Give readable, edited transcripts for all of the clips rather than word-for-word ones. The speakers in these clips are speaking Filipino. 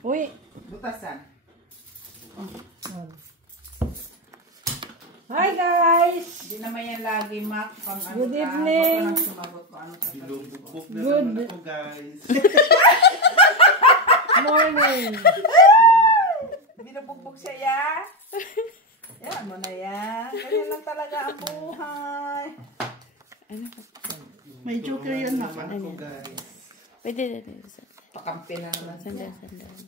Uy. Butasan. Hi guys! Hindi naman yan lagi, Mac. Pang ano Good ka. evening. Huwag ka nang sumagot ko ano sasabihin ko. Binubukbuk na Good. naman ako, guys. Morning! Binubugbog siya, ya? Yan mo na yan. Ganyan lang talaga ang buhay. May joker yan na. Naman ako, guys. Pwede. Pakampi na naman siya. Sandal.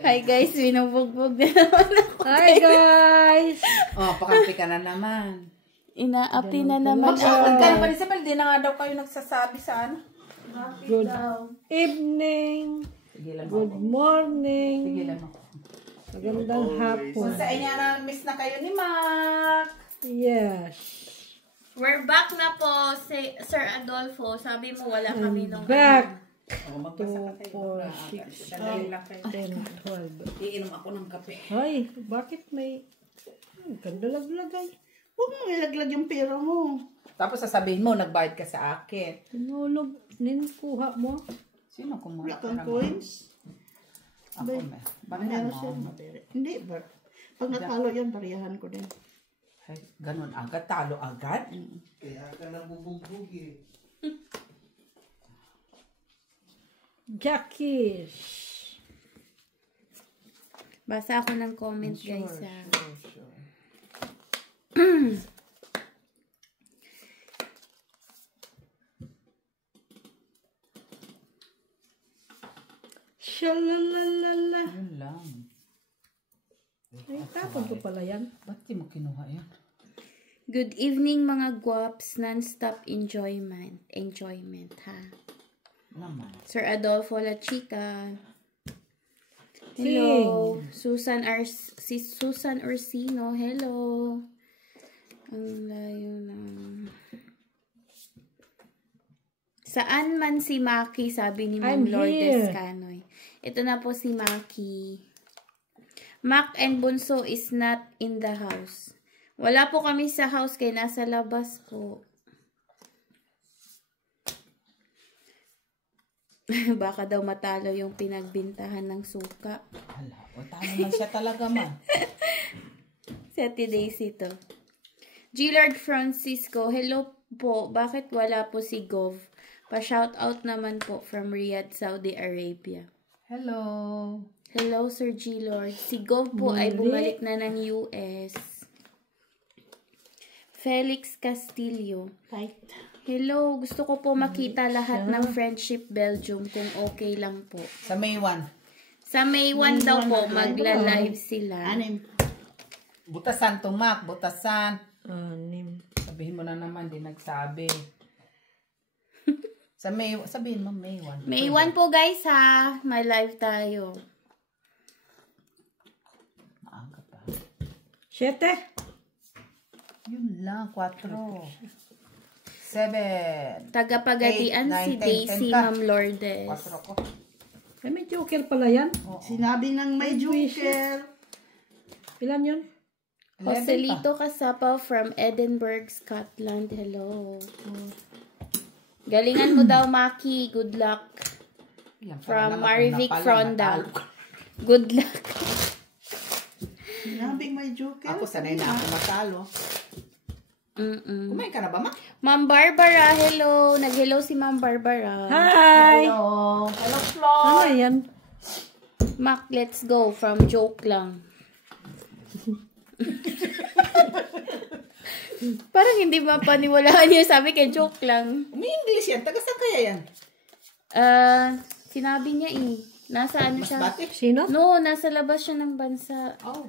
Hi guys, binubugbog na naman ako. Hi guys! Oh, pakampi ka na naman. Inaapi na naman Mag-shoutout ka ako. naman. Isabel, di na nga daw kayo nagsasabi sa ano. Good evening! Tigilan mo. Good morning! Tigilan mo. Magandang hapon. Sa inyo na miss na kayo ni Mac. Yes. We're back na po, Sir Adolfo. Sabi mo wala kami nung Back! Oh, magbasa ka 2, kayo. 4, 6, Sandali lang kayo. 10, 12. Iinom ako ng kape. Ay, bakit may... Ganda laglagay. Huwag mo ilaglag yung pera mo. Tapos sasabihin mo, nagbayad ka sa akin. Tinulog. Ninkuha mo. Sino kumuha? Wala kang coins. Ako, may. Bakit Meron mo? siya. Hindi, ba? Pag natalo yan, bariyahan ko din. Ay, ganun agad? Talo agad? Kaya ka nabubugbog eh. Jackies. Basa ako ng comment guys. Sure. Shalalala. Yun lang. Ay, tapon ko pala yan. Ba't di mo kinuha yan? Good evening mga guwaps. Non-stop enjoyment. Enjoyment ha. Naman. Sir Adolfo La Chica. Hello. Si Susan Orsino. Hello. Ang layo na. Saan man si Maki, sabi ni Ma'am I'm Lourdes here. Canoy. Ito na po si Maki. Mac and Bunso is not in the house. Wala po kami sa house kaya nasa labas po. Baka daw matalo yung pinagbintahan ng suka. Hala, o tama man siya talaga man. Seti Daisy to. G-Lord Francisco, hello po. Bakit wala po si Gov? Pa-shoutout naman po from Riyadh, Saudi Arabia. Hello. Hello, Sir G-Lord. Si Gov po ay bumalik na ng US. Felix Castillo. Right. Hello, gusto ko po makita lahat ng Friendship Belgium kung okay lang po. Sa May 1. Sa May 1 daw po, magla-live sila. Anim. Butasan to, Mac. Butasan. Anim. Sabihin mo na naman, di nagsabi. Sa May, sabihin mo May 1. May 1 po guys ha. May live tayo. Maaga pa. 7. Yun lang, 4. 7. Tagapagatian 8, 9, si 10, Daisy 10 ka. Ma'am Lourdes. 4 ko. Ay, may joker pala yan. Sinabi ng may joker. Ilan yun? 11 Joselito Casapa from Edinburgh, Scotland. Hello. Galingan mo daw, Maki. Good luck. Yan, From pala naman, Marivic napala, Fronda. natalo ka. Good luck. Sinabing may joker. Ako, sanay na ako matalo. Kumain ka na ba, Ma? Ma'am Barbara, hello. Nag-hello si Ma'am Barbara. Hi! Hello. Hello, Flo. Ano yan? Mac, let's go. From joke lang. Parang hindi mapaniwalaan yung sabi kay joke lang. Umi-English yan. Taga saan kaya yan? Sinabi niya eh. Nasa ano siya? Masbate? Sino? No, nasa labas siya ng bansa. Oh.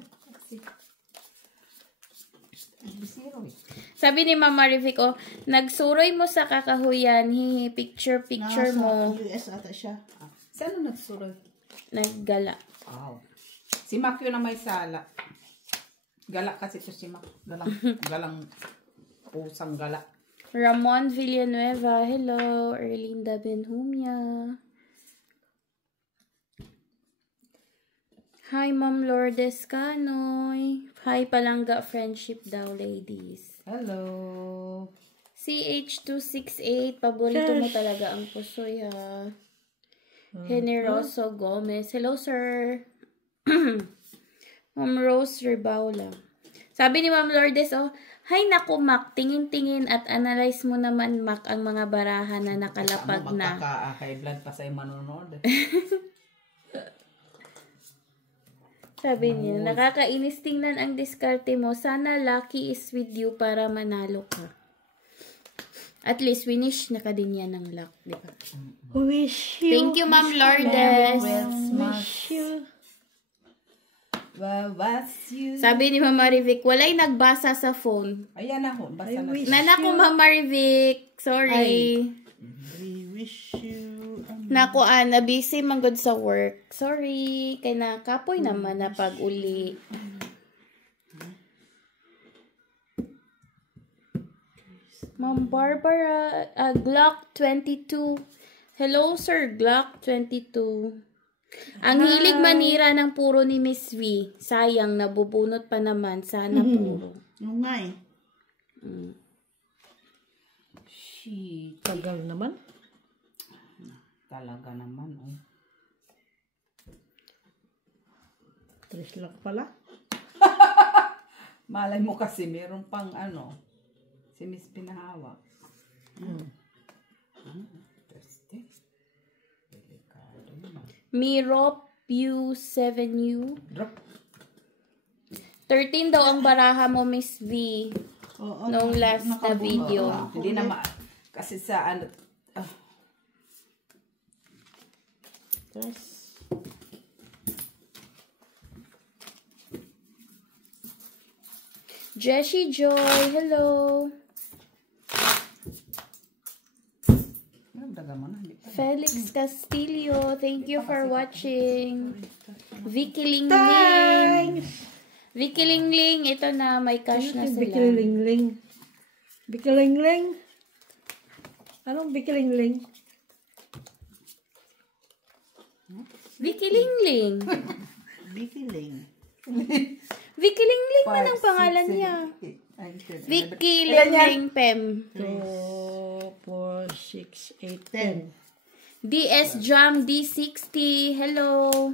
Zero eh. Sabi ni Mama Marivic, oh, nagsuroy mo sa kakahuyan. Picture mo. Nasa US ata siya. Saan nagsuroy? Naggala. Wow. Si Mac yun na may sala. Gala kasi to si Mac. Galang pusang gala. Ramon Villanueva, hello. Erlinda Benhumia. Hi, Ma'am Lourdes Canoy. Hi, Palangga Friendship daw, ladies. Hello. CH268, paborito mo talaga ang pusoy ha. Generoso Gomez. Hello, sir. Ma'am Rose Ribaula. Sabi ni Ma'am Lourdes, hay naku, Mac, tingin-tingin at analyze mo naman, Mac, ang mga barahan na nakalapag na. Magkaka-high blood pa sa'yo manonood. Sabi niya, nakakainis tingnan ang diskarte mo. Sana lucky is with you para manalo ka. At least, winish na ka din yan ng luck, di ba? Wish you. Thank you, Ma'am Lourdes. Wish you. Sabi ni Mama Rivic, walay nagbasa sa phone. Ayan ako, basa na. Nanako, Mama Rivic. Sorry. We wish you. Nako, Ana, busy man good sa work. Sorry. Kaya na, kapoy naman na pag-uli. Ma'am Barbara, Glock 22. Hello, Sir Glock 22. Ang hilig manira ng puro ni Miss V. Sayang, nabubunot pa naman. Sana puro. Yung nga eh. Shit. Tagal naman. Talaga naman, oh. 3 lang pala. Malay mo kasi, meron pang si Miss Pinahawak. Interesting. Delikado yun. Miro Pew 7U. Drop. 13 daw ang baraha mo, Miss V. Oo. Nung last na video. Hindi na kasi sa Yes. Jessie Joy, hello. daga mo na. Hindi pa. Felix Castillo, thank you for watching. Vicky Lingling. Vicky Lingling, ito na, may cash na sila. Vicky Lingling. Vicky Lingling? Anong Vicky Lingling? Vicky Lingling. Vicky Ling. Vicky Lingling man ang pangalan niya. Vicky Lingling Pem. 2, 4, 6, 8, 10. DS Jam D60, hello.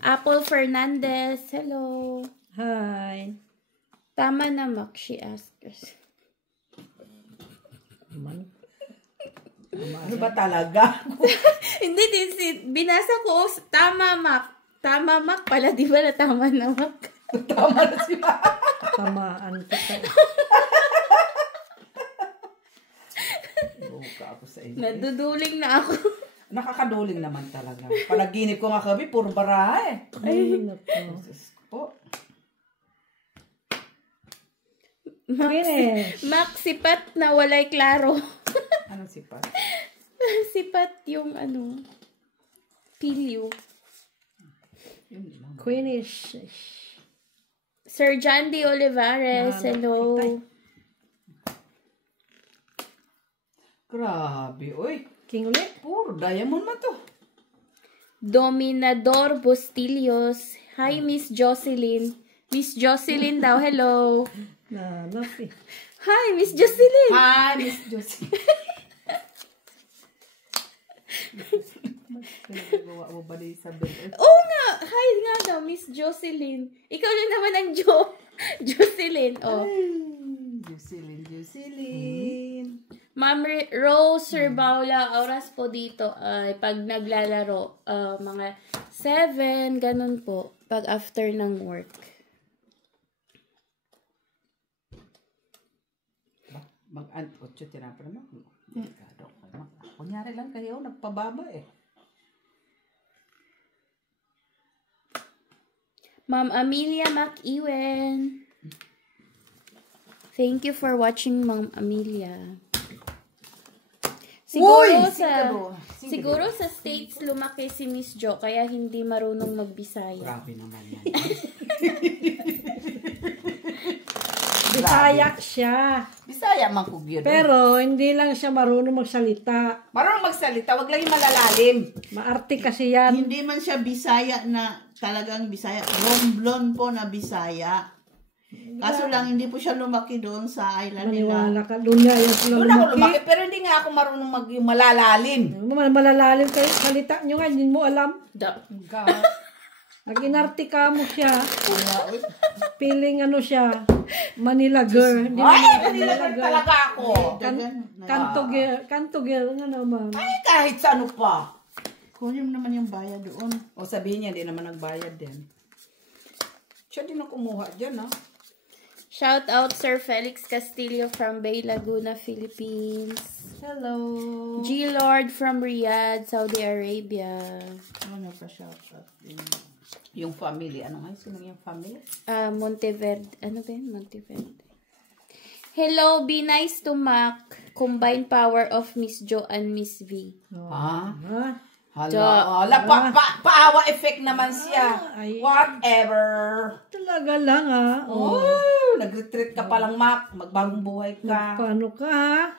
Apple Fernandez, hello. Hi. Tama na, Mac, she asked us. Man. Ano ba talaga? Hindi, binasa ko, tama, Mac. Tama, Mac pala, di ba na tama na, Mac? Tama na siya. Tamaan kita. Buka ako sa inyo. Naduduling na ako. Nakakaduling naman talaga. Panaginip ko nga kami, puro baraha eh. Ay, naku. Diyos po. Finish. Mac, sipat na walay klaro. Anong sipat? Sipat yung pilyo. Yun lang. Finish. Sir John D. Olivares, hello. Grabe, oy. King ulit. Puro diamond man to. Dominador Bustillos. Hi, Miss Jocelyn. Miss Jocelyn daw, hello. Napi. Hi, Miss Jocelyn. Hi, Miss Josie. Nagagawa mo ba na Isabel? Oo nga. Hi nga daw, Miss Jocelyn. Ikaw lang naman ang Jocelyn. Oh. Jocelyn. Ma'am Rose Sir Paula, oras po dito ay pag naglalaro, mga 7, ganun po, pag after ng work. Mag-8 tinapon mo. Kunyari lang kayo, nagpababa eh. Ma'am Amelia Mac-Iwen. Thank you for watching, Ma'am Amelia. Siguro sa States lumaki si Miss Jo, kaya hindi marunong magbisaya. Grabe naman yan. Bisaya siya. Bisaya man ko yun. Pero hindi lang siya marunong magsalita. Marunong magsalita, wag lang yung malalalim. Maarte kasi yan. Hindi man siya Bisaya na talagang Bisaya. Romblon po na Bisaya. Kaso lang, hindi po siya lumaki doon sa island nila. Maniwala ka. Doon nga yan sila Doon ako lumaki, lumaki. pero hindi nga ako marunong yung malalalim. Malalalim kayo. Salita nyo nga, hindi mo alam. God. Nag-inartika mo siya. Feeling ano siya. Manila girl. Hindi Ay, Manila Manila girl talaga ako. Kanto girl nga naman. Ay, kahit sa ano pa. Kunin naman yung bayad doon. O sabihin niya, hindi naman nagbayad din. Siya din ang kumuha dyan, ha? Shout out Sir Felix Castillo from Bay Laguna, Philippines. Hello. G Lord from Riyadh, Saudi Arabia. Ano pa shout out din? Yung family. Ano nga? Sino yung family? Monteverde. Ano ba yun? Monteverde. Hello, be nice to Mac. Combined power of Miss Jo and Miss V. Ha? Ha? Hala, paawa effect naman siya. Ay. Whatever. Talaga lang ha. Oh, nag-retreat ka palang, Mac. Magbagong buhay ka. Paano ka ha?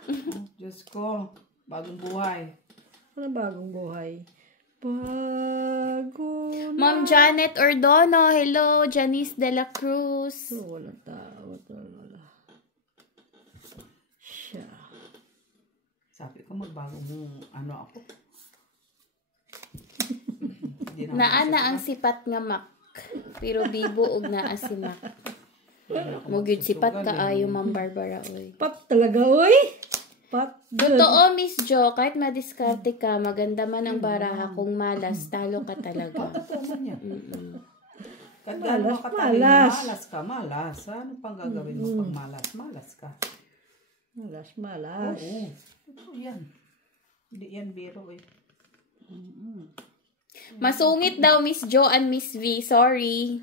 Diyos ko. Bagong buhay. Ano bagong buhay? Bago na. Ma'am Janet Ordono. Hello, Janice De La Cruz. Oh, walang tao. Wala. Siya. Sabi ko, magbagong ano ako. Naana ang sipat nga Mac. Pero bibuog na si Mac. Mugid sipat kaayo, Ma'am Barbara, oy. Pat talaga, oy. Pat. Totoo, Miss Jo, kahit madiskarte ka, maganda man ang baraha kung malas, talo ka talaga. Totoo man yan. Kahit Malas, gano'n makatabi, malas. malas ka, malas. Ano pang gagawin mo pag malas? Malas ka. Malas. Oo. Totoo yan. Hindi yan biro eh. Masungit daw, Miss Jo and Miss V. Sorry.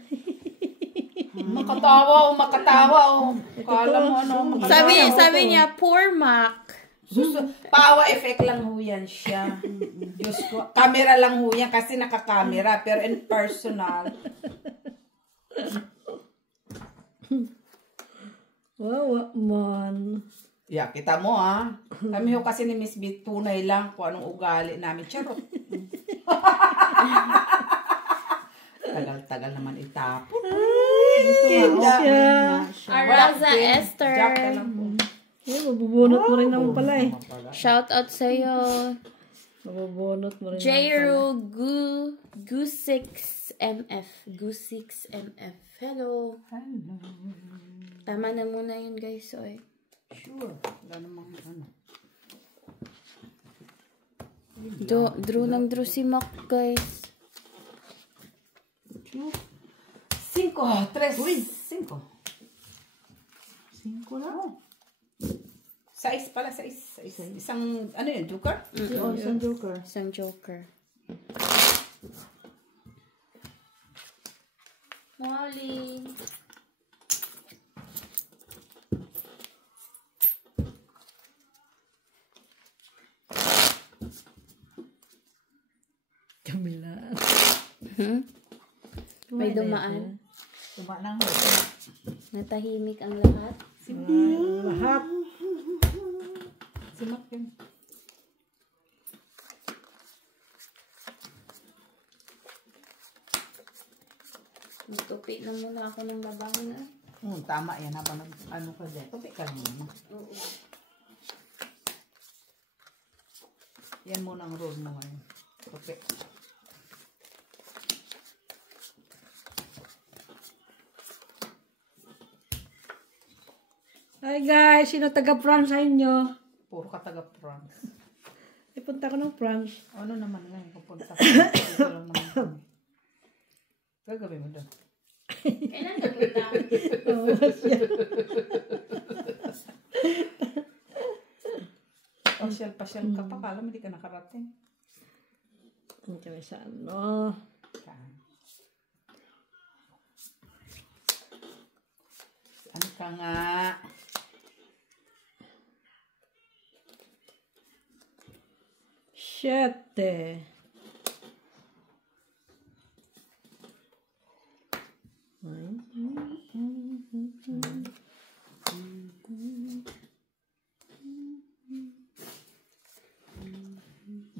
Makatawa o. Kala mo ano. Sabi niya, poor Mac. Power effect lang ho yan siya. Diyos ko. Camera lang ho yan kasi nakakamera. Pero in personal. Wow, man. Yeah, kita mo ha. Kami ho kasi ni Miss B, tunay lang kung anong ugali namin. Charot. Tagal-tagal naman itapon. Siya. Araza Esther. Jack ka lang po. Eh, mabubunot mo rin naman pala eh. Shout out sa'yo. Mabubunot mo rin naman pala. Jairu Gu6MF. Gu6MF. Hello. Tama na muna yun, guys. Oy. Sure. Wala namang ano. Drew si Mac, guys. 5, 3, 5. 5 lang. 6 pala, 6. Isang, ano yun, joker? Oo, isang joker. Isang joker. Molly. Kamila. May dumaan. Tuma lang. Natahimik ang lahat. Lahat. Simak yun. Magtupi na muna ako ng labangan. Tama yan. Habang ano ka dyan. Tupi ka lang naman. Oo. Yan muna ang roll mo ngayon. Tupi. Hi guys, sino taga-France sa inyo? Puro ka taga-France. Ipunta ko ng France. Ano naman ngayon? Pupunta ka. Ito lang naman kami. Gagawin mo doon. Kailan ka punta? Pasyal ka pa. Kala mo hindi ka nakarating. Ang kami sa ano. Ano ka nga? Siyete.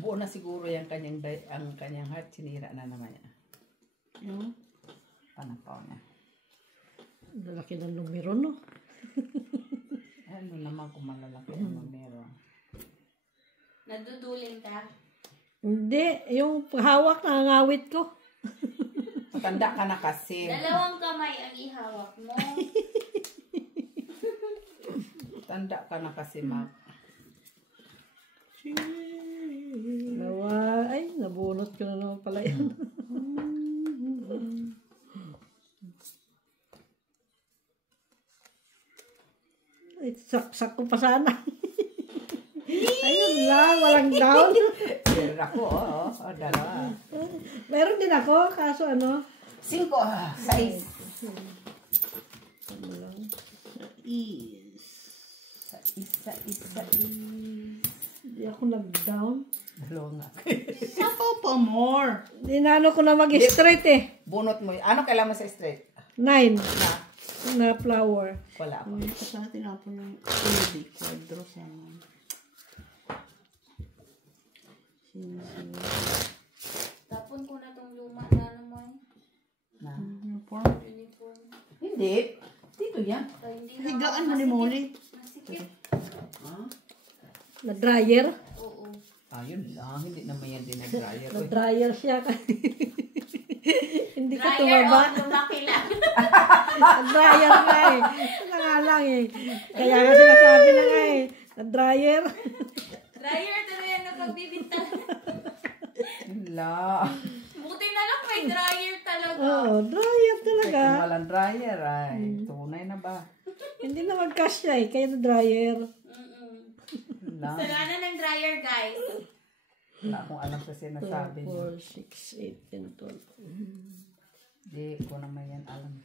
Buo na siguro yung ang kanyang heart. Sinira na naman niya. Yung Panapaw niya. Laki ng numero, no? Ano naman kung malalaki ang numero? Naduduling ka? Hindi, yung hawak na ngawit ko. Matanda ka na kasi. Dalawang kamay ang ihawak mo. Tanda ka na kasi, Mac. Ay, nabunot ko na naman pala yan. Ay, saksak ko pa sana. Ayun lang, walang down. Meron ako, oo. Dalawa. Meron din ako, kaso ano? 5, 6. Ano lang? Isa. Hindi ako nag-down. Dalawa nga. Sapaw pa more. Dinano ko na mag-straight eh. Bunot mo. Ano kailangan mo sa straight? 9 na flower. Wala ako. Hindi pa sana tinapon yung tubig. Quadro sana. Tapon ko na tong luma na naman. Na. Uniform. Uniform. Hindi. Dito yan. Kaya hindi Higaan mo ni Molly. Masikip. Na dryer. Oo. Ayun lang. Hindi naman yan din nag-dryer. Na dryer siya. Hindi ka Dryer tumaba. o lumaki lang. Na-dryer nga eh. Ano nga lang eh. Kaya nga sinasabi na nga eh. Na-dryer. Dryer, pero yan napagbibintang. La. Buti na lang may dryer talaga. Oo, dryer talaga. Kung walang dryer ay. Tunay na ba? Hindi na magkasya eh. Kaya na-dryer. La. Kasalanan ng dryer, guys. Wala akong alam sa sinasabi 4, niya. 6, 8, and 12. Hindi ko naman yan alam.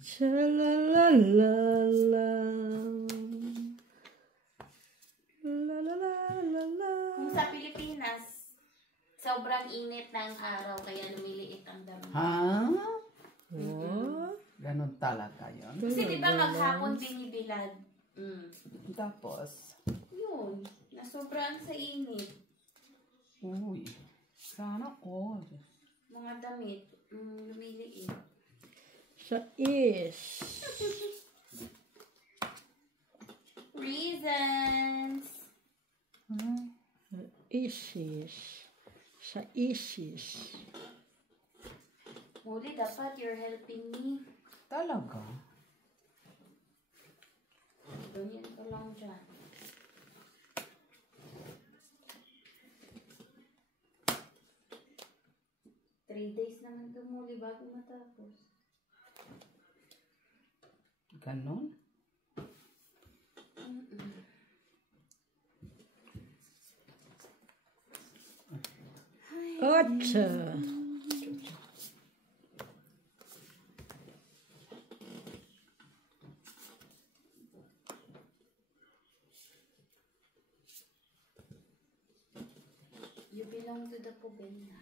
Cha-la-la-la-la. La-la-la-la-la. Kung sa Pilipinas, sobrang init ng araw, kaya lumiliit ang dami. Ha? Oh. Ganon talaga yun. Kasi di ba maghapon binibilad? Tapos, Yun, nasobrang sa init. uy, sana ko. Mga damit, lumiliit. Sa is. Reasons. Isis. Sa isis. Muli, dapat you're helping me. Talaga? Ganyan ka lang dyan. Three days naman tumuli bago matapos. Ganon? Ocho. You belong to the Pobena.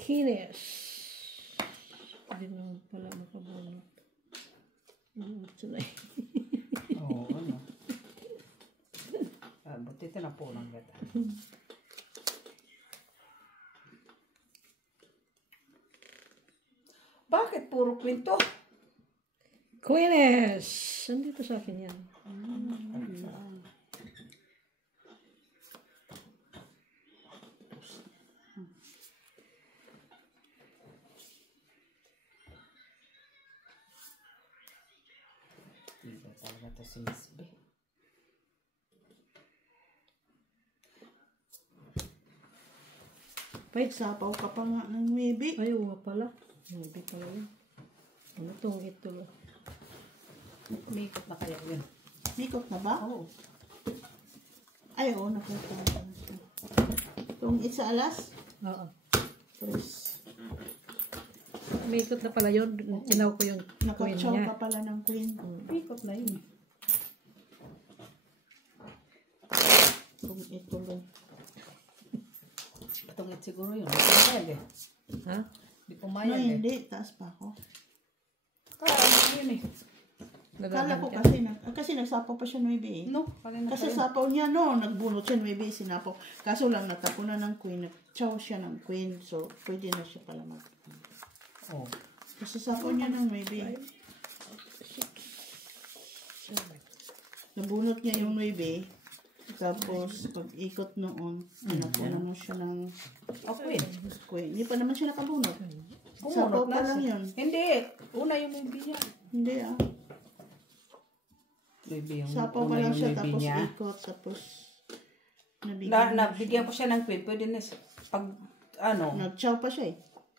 Kines. Hindi naman pala makabunot. Ocho na eh. Oo, ano? Buti ito na po lang gata. Bakit puro kwento? Queeness. Nandito sa akin yan. Iba talaga ito si Miss B. Pahit sapaw ka pa nga ng maybe. Ay, uwa pala. Hindi pala yun. Ano itong ito? Umikot na kaya yun. Mikot na ba? Oo. Ay, oo, nakuha na siya. Itong isa alas? Oo. First. May ikot na pala yun. Tinaw ko yung queen Nakatsaw niya. ka pala ng queen. Ikot na yun. Itong ito lang. Patungit siguro yun. Di pumayag eh. Ha? Di No, pumayag eh. hindi. Taas pa ako. Kaya yun eh. Kala ko ka. kasi nagsapaw pa siya 9 eh. No, kanina pa Kasi rin. sapaw niya, no, nagbunot siya 9, sinapaw. Kaso lang natapunan ng queen, nag-chow siya ng queen, so pwede na siya pala mag. Oh. Kasi sapaw niya ng 9. Nabunot niya yung 9, tapos pag ikot noon, napunan mo siya ng Oh, queen. queen. Hindi pa naman siya nakabunot. Pumunot Sapaw na pa lang siya. yun. Hindi. Una yung maybe niya. Hindi ah. Maybe yung Sapaw pa una lang yung siya, maybe tapos niya. ikot, tapos nabigyan mo Nabigyan ko siya ng queen. Pwede na pag ano. siya. Nag-chow pa siya eh.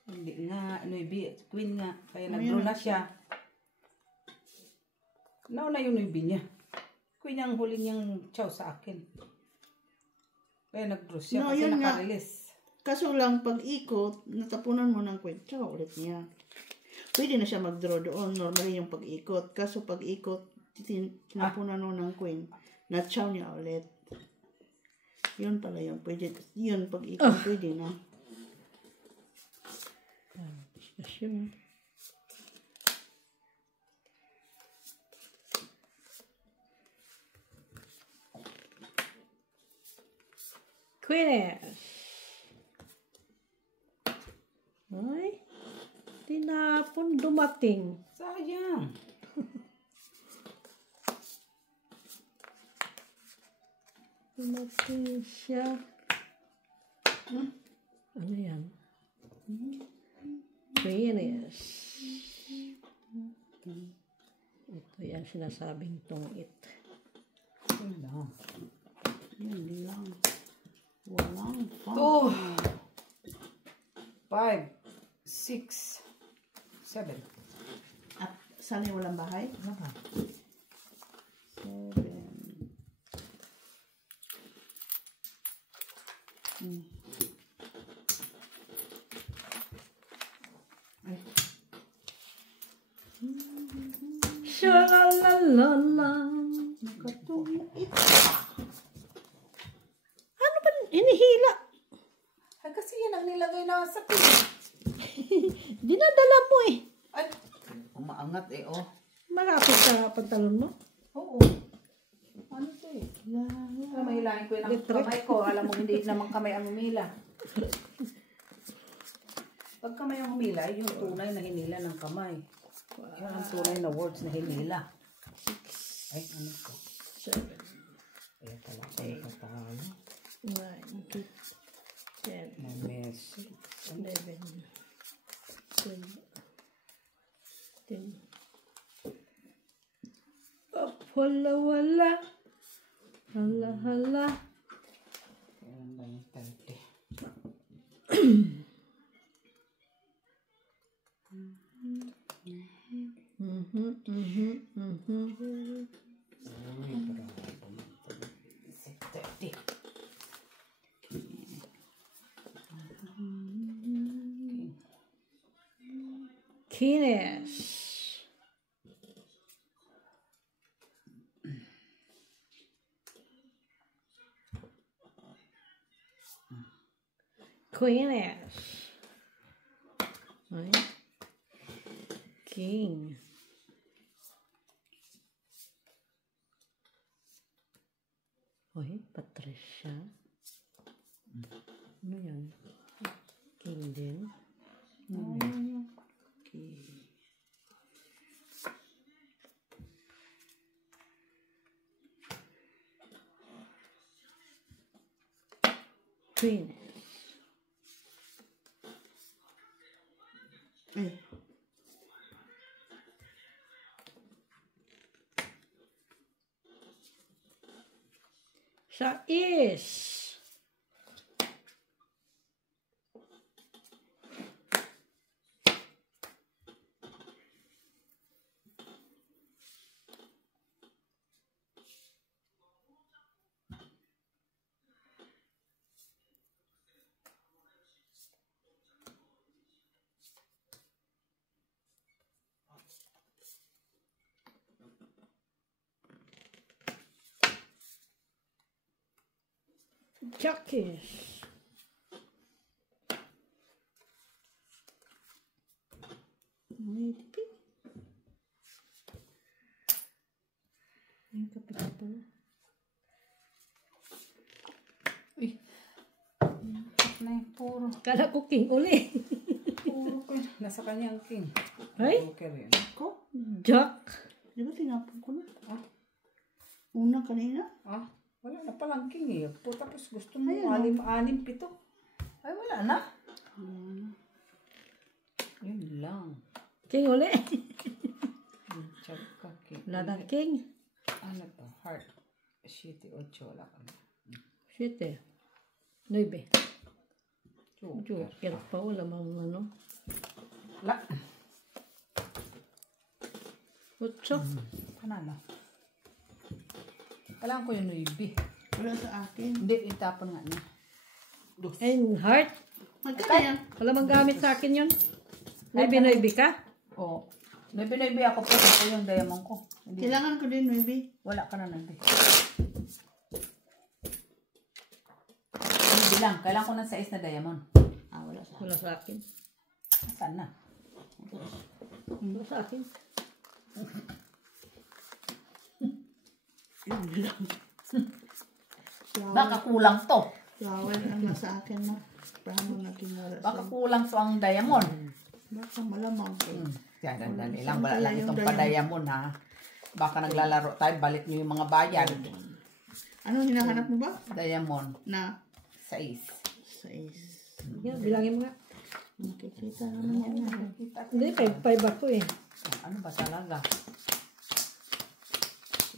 Hindi nga. Maybe queen nga. Kaya Ayun, nag-draw na siya. Nauna yung maybe niya. Queen ang huli niyang chow sa akin. Kaya nag-draw siya No, kasi yun nga. naka-release. Kaso lang, pag ikot, natapunan mo ng queen, chow ulit niya. Pwede na siya mag-draw doon, normally yung pag-ikot. Kaso pag ikot, tinapunan mo ng queen, na-chow niya ulit. Yun pala yun, pwede. Yun, pag ikot, pwede na. Diskusyon. Queeness. Ay, tinapon dumating. Sayang. Dumating siya. Ano yan? Queeness. Ito yan sinasabing tungit. Yun lang. Yun lang. Walang pa. 2, 5, 6, 7. At sana walang bahay? Wala. 7. Shalalala. Nakatungit. Ano ba? Hinihila. Ay, kasi yan ang nilagay na sa pin. Dinadala mo eh. Ay, umaangat eh, oh. Marapit sa pantalon mo. Oo. Ano to eh? Kaya mahilahin ko yung kamay ko. Alam mo, hindi naman kamay ang humila. Pag kamay ang humila, yung tunay na hinila ng kamay. Yan ang tunay na words na hinila. Ay, ano to? 7, Kaya pala sa nakatalo. 9, 10, May message. 11, 12, 10. Oh, wala, wala. Hala, hala. Kaya lang yung 30. Uy, bravo. 30. Queeness. Queeness. Ay. King. Oy, Patricia. Ano yan? King din. Queen. Eh. Siya is. Jackies. May tipi. puro. Kala ko king uli. Puro ko. Nasa kanya ang king. Ay, Okay rin. Ko? Jack. Di ba tinapon ko na? Ah, Una kanina? ah. Wala na palang king eh. Po, tapos gusto mo Ayun, 6, 7. Ay, wala na. Yun lang. King uli. Check ka king. Wala na king. Ano to? Heart. Shitty 8. Wala ka na. 7. 9. Joker. Joker pa. Wala mang ano. Wala. 8. Panalo. Kailangan ko yung nuibi. Wala sa akin. Hindi, itapon nga niya. And heart. Magkano yan? Wala mang gamit sa akin yun. Noibi ka? Oo. Nuibi ako po. Ito yung diamond ko. Hindi. Kailangan ko din, maybe. Wala ka na nuibi. Nuibi lang. Kailangan ko ng 6 na diamond. Ah, wala sa Wala sa akin. Saan na? Wala sa akin. Yun lang. Baka kulang to. Flower ang nasa akin na. Paano natin wala Baka sa... kulang to ang diamond. Baka malamang ko. Yan, dali lang. Wala lang itong pa-diamond ha. Baka naglalaro tayo. Balik nyo yung mga bayan. Ano hinahanap mo ba? Diamond. Na 6. 6. Yan, bilangin mo nga. Nakikita naman yan. Hindi, 5 ako eh. Ano ba talaga?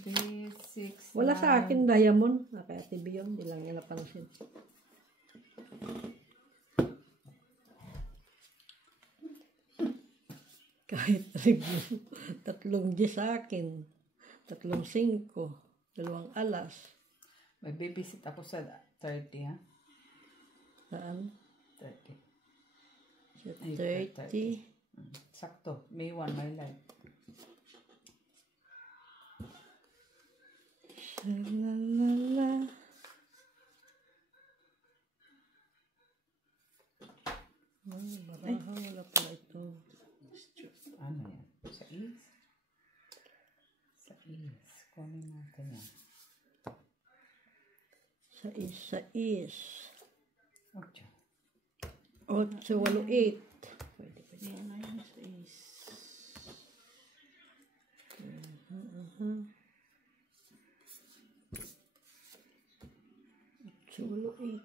3, 6, Wala sa akin diamond. Kaya TV yun. Hindi lang niya napansin. Kahit review. 3 G sa akin. 3 5. 2 alas. May babysit ako sa 30 ha? Saan? 30. Sa Ay, 30. Sakto. May 1, my life. Shalalala. Baraha, wala pala ito. Ano yan? 6? 6. Kunin natin yan. 6. 8. 8, 8. Pwede. Yan na yun, 6. Walo 8.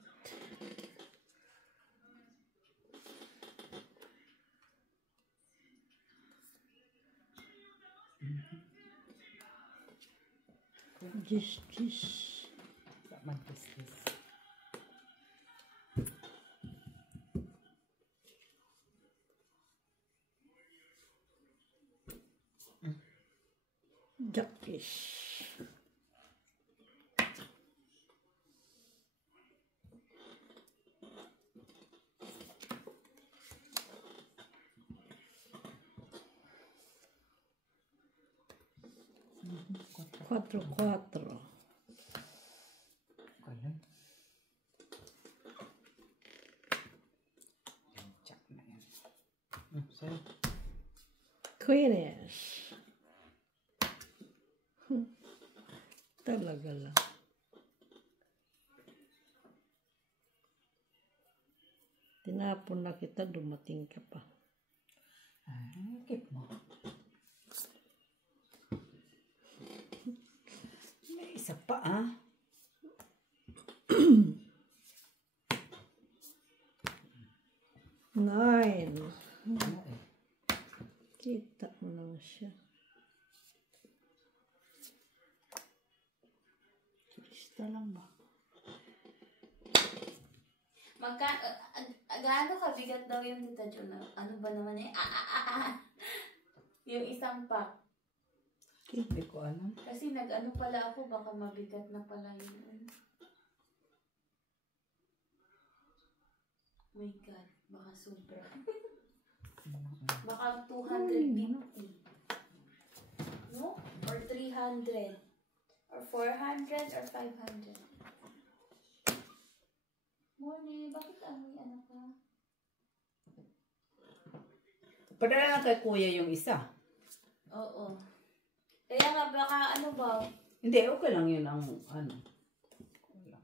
Gis. Mag-business. Jackish. Quatro. Galing. Check na yan. Sorry. Queenish. Talaga lang. Tinapon na kita, dumating ka pa. Ay, keep mo. May isa pa ah. Nine. Ano eh? Kita mo lang siya. Lista lang ba? Gaano kabigat daw yung Tita Jun? Ano ba naman eh? Yung isang pack. Hindi ko alam. Kasi nag-ano pala ako, baka mabigat na pala yun. Oh my God, baka sobra. Baka 250. No? Or 300. Or 400 or 500. Morning, bakit amoy ano ka? Padala na kay kuya yung isa. Oo. Kaya nga baka ano ba? Hindi, okay lang yun ang ano. Okay lang.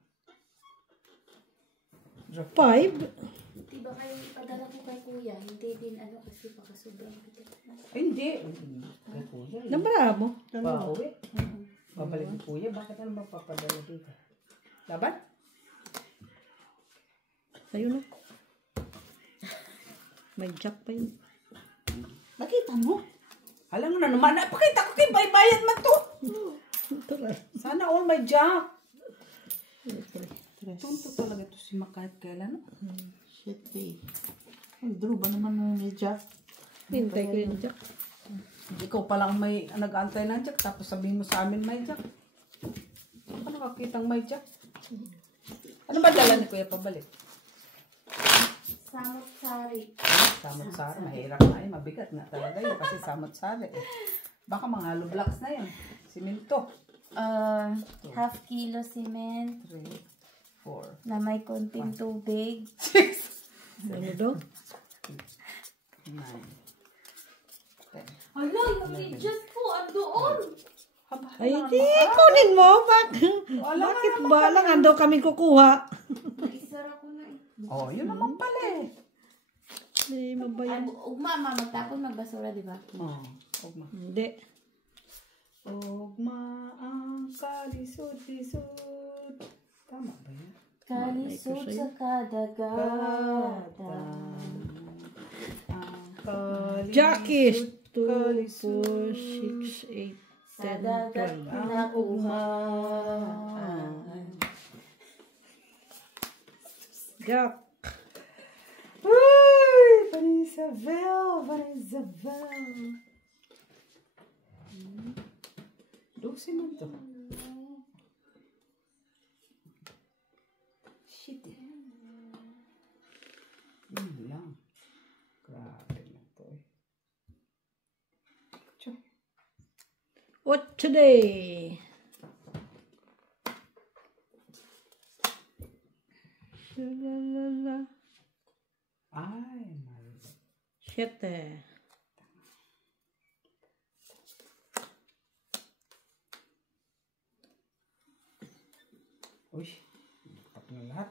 5. baka yung ipadala ko kay kuya, hindi din ano kasi baka sobrang bigat. Ay, hindi. Kay kuya. Nambara mo? Pauwi. Babalik ni kuya. Bakit ano magpapadala dito? Laban? Sa'yo na. May jack pa yun. Nakita mo? Alam mo na naman. Napakita ko kayo. Bayad man to. Ito lang. Sana all may jack. Tunto talaga to si Mac kahit kailan. Shit eh. Ay, Drew ba naman na may jack? Hintay ko yung jack. Ikaw pa lang may nag-aantay ng jack. Tapos sabihin mo sa amin may jack. Ano nakakitang may jack? Ano ba dala ni Kuya pabalik? Samot-sari. Samot-sari. Mahirap na eh. Mabigat na talaga yun. Kasi samot-sari eh. Baka mga hollow blocks na yun. Simento. Half kilo cement 3, 4, na may konting tubig. Ano daw? 9, 10. Hala, yung medyas po, andoon. Ay, hindi. Kunin mo. Bakit ba lang? Ando kami kukuha. Naisara ko na eh. Oh, yun naman pala eh. Hindi mabayan. Ugma, magtapon, magbasura, di ba? Oh, ugma. Hindi. Ugma ang kalisod-lisod. Tama ba yan? Kalisod sa kadagatan. Jackies. 2, 4, 6, 8, Sa 10, dagat 12. nakuhaan. Jack. Uy! Vanisabel! Vanisabel! Lusin mo to. Shit eh. Yun lang. Grabe na to eh. Tiyo. What today? Shalalala. Ay, my. 7. Uy, pag na lahat.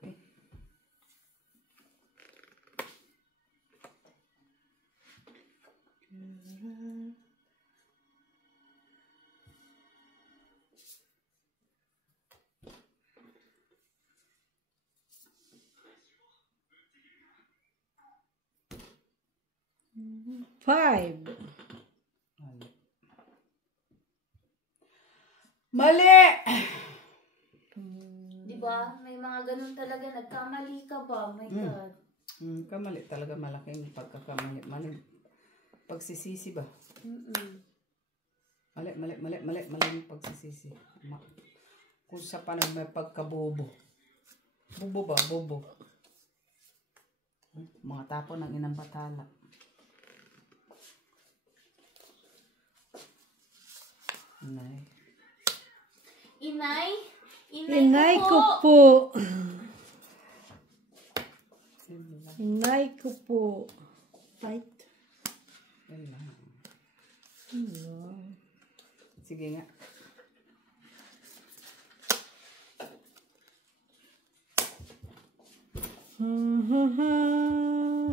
Okay. Five. Mali. Mali! Di ba? May mga ganun talaga. Nagkamali ka ba? My God. Kamali talaga, malaking pagkakamali. Mali. Pagsisisi ba? Mali yung pagsisisi. Kung sa panag may pagkabobo. Bobo ba? Bobo. Mga tapo ng inang batala. Inay. Inay? Inay ko po. Inay ko po. Fight. Yan lang. Sige nga.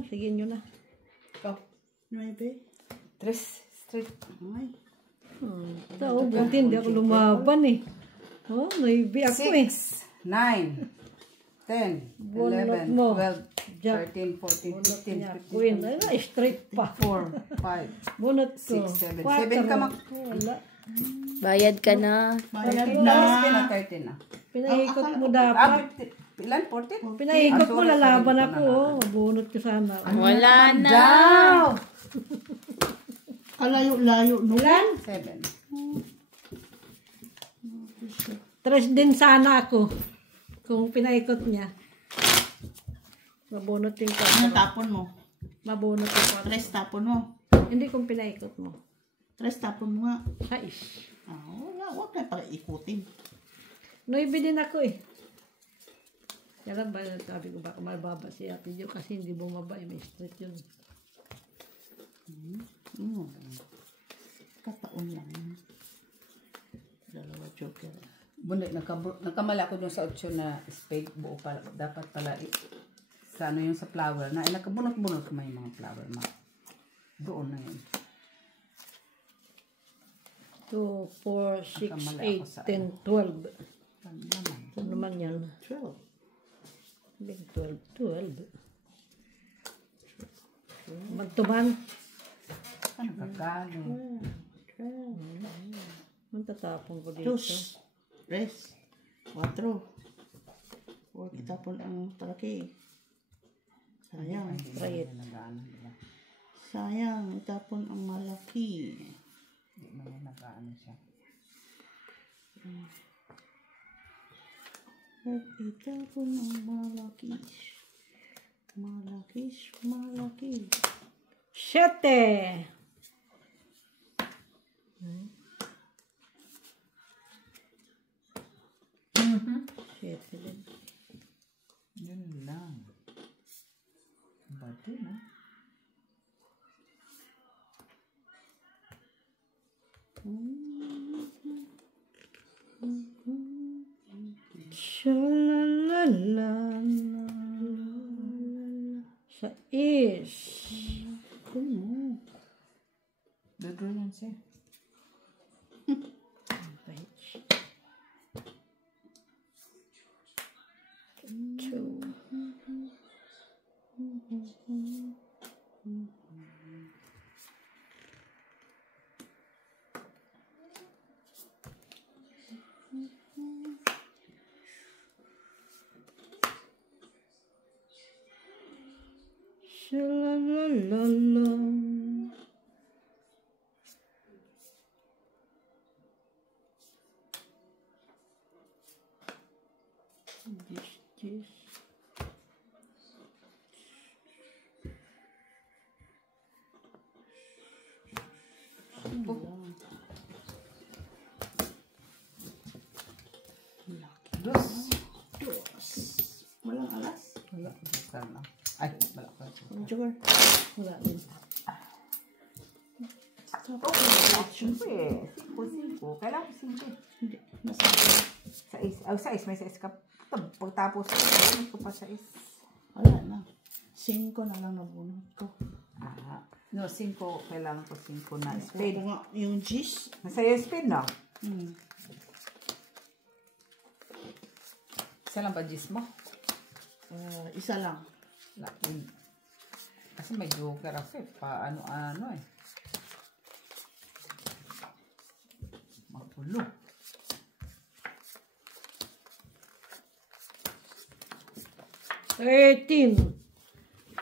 Sige nyo na. Ikaw. 9. Tres. Straight. Ay. Tao, buti hindi ako lumaban eh. Oh, naibi ako eh. 6, 9, 10, Bunot 11, mo. 12, Jack. 13, 14, 15, Niya, 15, Queen. Ay, na, straight pa. 4, 5, Bunot ko. 6, 7. 4. 7 ka mak. Wala. Bayad ka na. Bayad Na. na. 13 na. Pinaikot mo dapat. 15. Ilan? 14? Pinaikot mo, sorry, lalaban sorry, ako. ito na Oh. Mabunot ko sana. Wala na. Daw! Kalayo-layo no. Ilan? 7. 3 din sana ako. Kung pinaikot niya. Mabunot yung Ano ko. tapon mo? Mabunot yung ko. 3 tapon mo. Hindi kung pinaikot mo. 3 tapon mo nga. 6. Wala. Huwag na pala ikutin. Noibi din ako eh. Kaya ba, sabi ko baka mababa si Ate Jo kasi hindi bumaba eh. May straight yun. Kataon lang. Dalawa joker. Bundi, nakamala ko dun sa 8 na spade. Buo pala. Dapat pala sa ano yung sa flower. Na nakabunot-bunot ko may mga flower. Doon na yun. 2, 4, 6, Nakamali 8, ako sa 10, 12. Ano naman? Ano naman yan? 12. Big 12, 12. Magtuman. Ano kagalo? Magtatapon ko dito. 2, 3, 4. Huwag itapon ang talaki. Sayang. Right. Sayang, itapon ang malaki. Hindi naman nag-ano siya. Huwag itapon ang malaki. Malaki. 7. Siyete din. Yun lang. Bati na. Shalalala. Sa is. Dodo yan siya. Two. Shalalala. This. Walang alas. Wala. Bukan lang. Ay, wala pa. Walang sugar. Wala din. Siyempre. 5. Kailangan 5. Hindi. Nasa 6. Oh, 6. May 6 ka. Pagtapos, ano ko pa 6. wala na. 5 na lang nabunot ko. No, 5. Kailangan ko 5 na Spade spade. nga yung G's. Masaya yung spade, no? Isa lang ba gis mo? Isa lang. Lakin. Kasi may joker kasi. Paano-ano eh. Mapulo. Thirteen.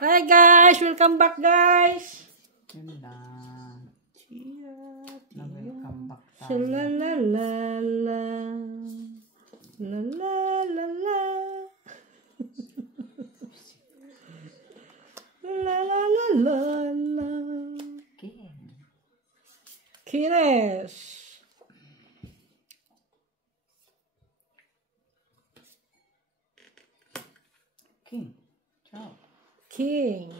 Hi guys! Welcome back guys! Yun lang. Cheers. Na-welcome back tayo. Shalalala. La la la la. La la la la la. King. Kines. King. Ciao. King.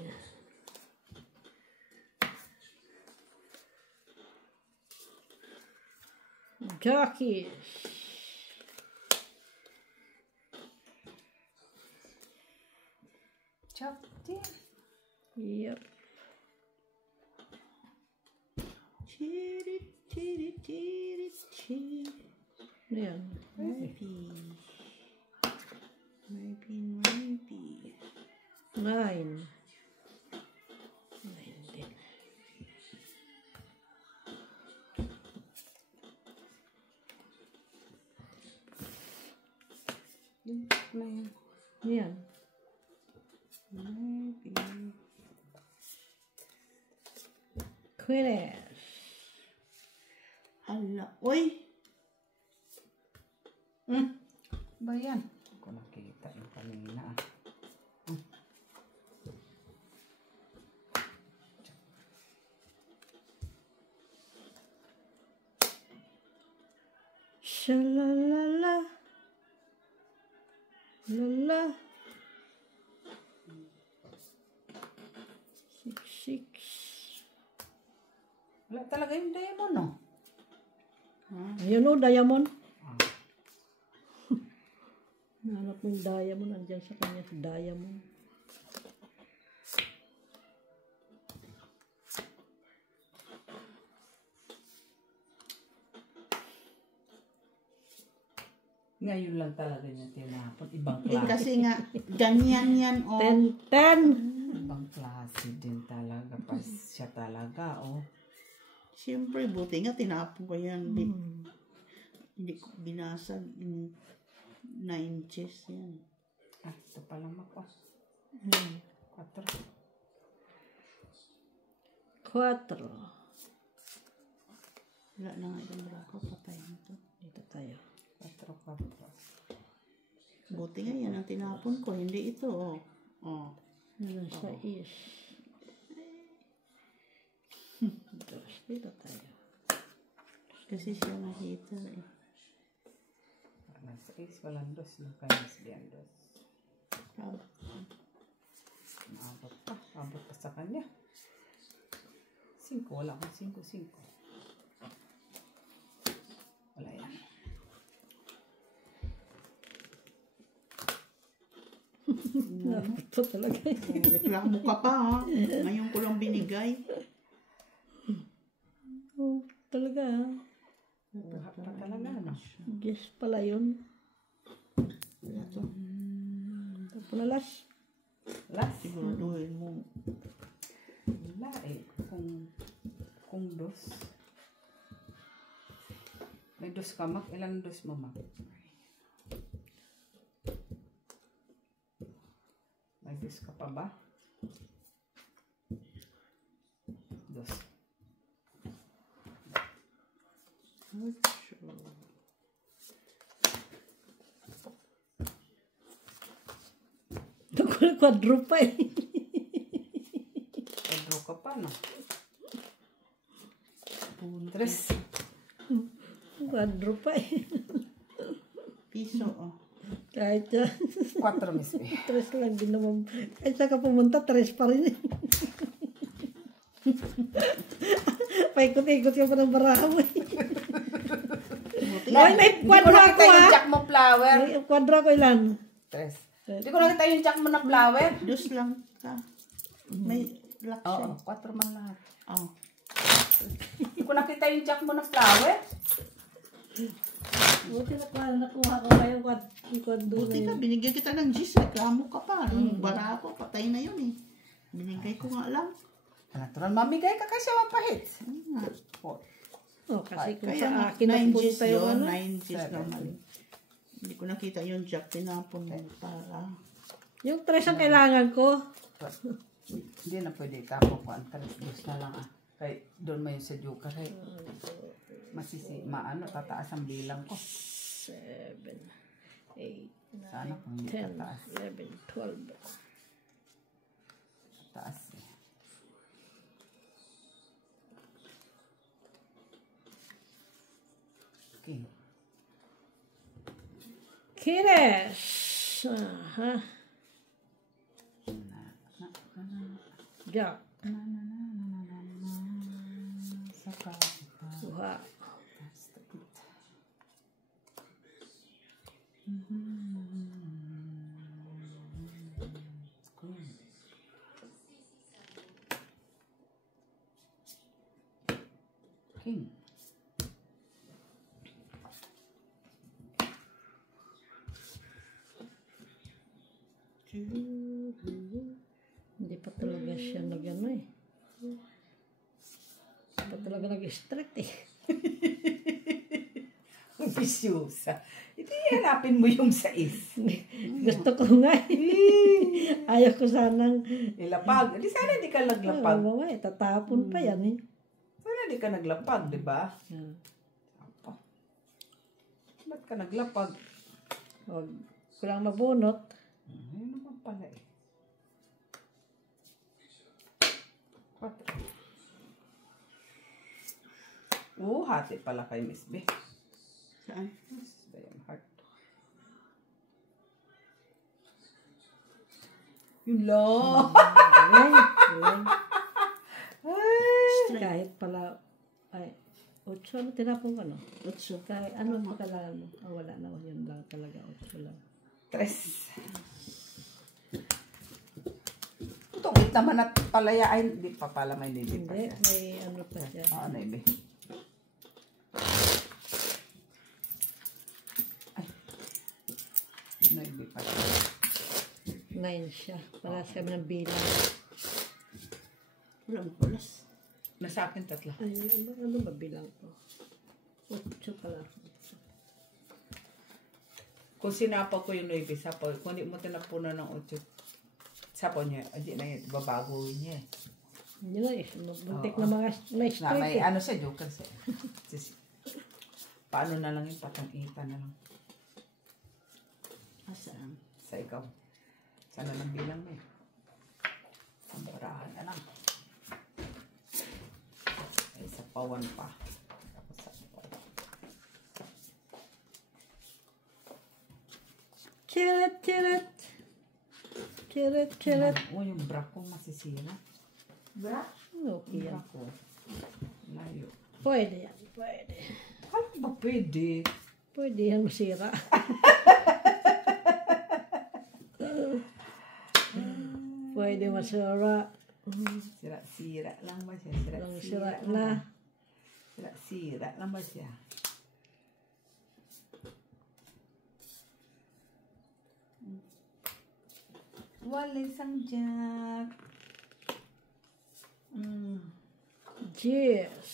Jockeys. Ciao. Yep. Cheers. Cheers. Ayan. Maybe. 9. 19. Ayan. Queeness. Hala. Uy. Ba yan? Hindi ko nakita yung kanina. Shalalala. Lala. 6. Wala talaga yung diamond, no? Ayun o, diamond. Hanap mo yung diamond. Nandiyan sa kanya si diamond. Ngayon lang talaga niya tinapon. Ibang Eh, klase. kasi nga, ganyan yan, oh. 10. Ibang klase din talaga. Pas siya talaga, oh. Siyempre, buti nga, tinapon ko yan. Hindi ko binasag. 9 inches yan. Ah, ito pala mako. 4. 4. Wala na nga yung brako, patayin to. Dito tayo. 4. Buti nga yan ang tinapon ko, hindi ito, oh. Oh. Ano sa is. Dos. Dito tayo. Kasi siya nakita, eh. Nasa 6, walang dos. Nakayos diyan dos. Maabot pa. Maabot pa sa kanya. 5. Wala akong 5. Wala yan. Ito talaga. Reklamo ka pa, ha? Ngayon ko lang binigay. Oh, talaga. Buha pa talaga, no? Yes pala yun. Wala to. Tapos na last. Last. Siguraduhin mo. Wala eh. Kung dos. May dos ka, Mak. Ilan dos mo, Mak? May dos ka pa ba? Dos. Quadro pa eh. Pedro ka pa, no? 3. Quadro pa eh. Piso, oh. Kahit yan. 4, Miss B. 3 lang din naman. Kahit saan ka pumunta, 3 pa rin eh. Paikot-ikot ka pa ng baraha mo eh. Ay, may Hindi ko quadro nakita ako yung ah. jack mo flower. May quadro ako ilan? 3. Hindi ko nakita yung jack mo na flower. Dos lang ka. May lock siya. Oo, 4 man lahat. Oh. Hindi ko nakita yung jack mo na flower. Buti nakuha ko kayo yung quadro na Buti ka, yun. binigyan kita ng gis. Reklamo ka pa. Yung bara ko, patay na yun eh. Binigay ko nga lang. Natural, mamigay ka kasi mapahit. Ah, Oh, kasi kung Kaya sa nga, akin 9 gis nagpunta yung yun. ano. 9 gis 7. naman. Hindi ko nakita yung jack. Tinapon mo para. Yung 3 ang kailangan ko. Hindi na pwede tapos ko ang 3 dos na lang ah. Kaya doon mo yung sa joker eh. Tataas ang bilang ko. 7, 8, Sana kung hindi 10, tataas. 11, 12. Tataas eh. Okay. Kines! Aha. Jack. Saka. Buha. King. Hindi pa talaga siya nag-ano eh. Hindi pa talaga nag-strict eh. Bisyosa. Hindi, hanapin mo yung 6. Gusto ko nga eh. Ayaw ko sanang... Ilapag. Di sana di ka naglapag. Oo nga eh, tatapon pa yan eh. Sana di ka naglapag, di ba? Ah. Apa. Ba't ka naglapag? Huwag ko lang mabunot. Ayun naman pala eh. 4. Hati pala kay Miss B. Saan? Miss B yung heart. Yun lang. Kahit pala, ay, 8 ano tinapon ka no? 8. Kahit ano ang kailangan mo? Oh, wala naman yun lang talaga, 8 lang. Tres. Tungit naman at palayain. Hindi pa pala may nilipas Hindi, yan. may ano pa siya. Oo, naibi. Ay. Naibi pa siya. 9 siya. Para sa ng bilang. Wala mo pulas. Nasa akin tatlo. Ay, ano ba bilang ko? 8 pala. Kung sinapaw ko yung 9, sapaw. Kung hindi mo tinapunan ng 8, sapaw niya. Hindi na yun. Babaguhin niya eh. Hindi na eh. Buntik Oo. na mga may Na, straight may eh. ano sa joker sa. Paano na lang yung patang-ipa na lang Asaan? sa ikaw. Sana lang bilang mo eh. Ang barahan na lang. Ay, sa pawan pa. Tapos sa pawan. Chiret, chiret. Chiret, chiret. Oh, yung bra ko masisira. Bra? Okay Yung yan. bra ko. Layo. Pwede yan. Pwede. Ano ba pwede? Pwede yan masira. Pwede masira. Sira-sira lang ba siya? Lang Sira-sira sira na. Sira-sira lang ba siya? Wala isang jack. Yes.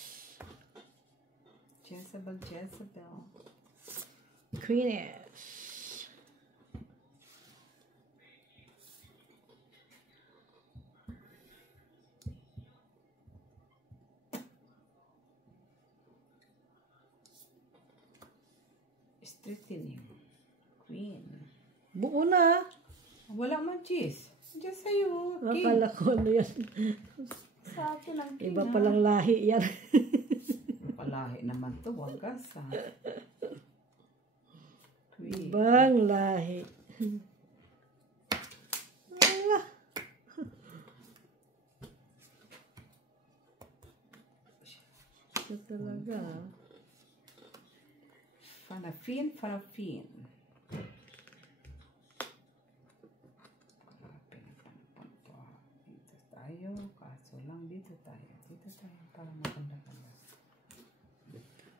Jezebel, Jezebel. Queenish. Straightening. Queen. Buo na. Wala man cheese. Diyan sa'yo. King. Akala ko ano yan. Sa akin ang king. Iba palang lahi yan. Palahi naman to. Wagas ha. Queen. Ibang lahi. Ala. Ito talaga. Fanafin, fanafin. Dito tayo. Kaso lang dito tayo. Dito tayo para maganda-ganda.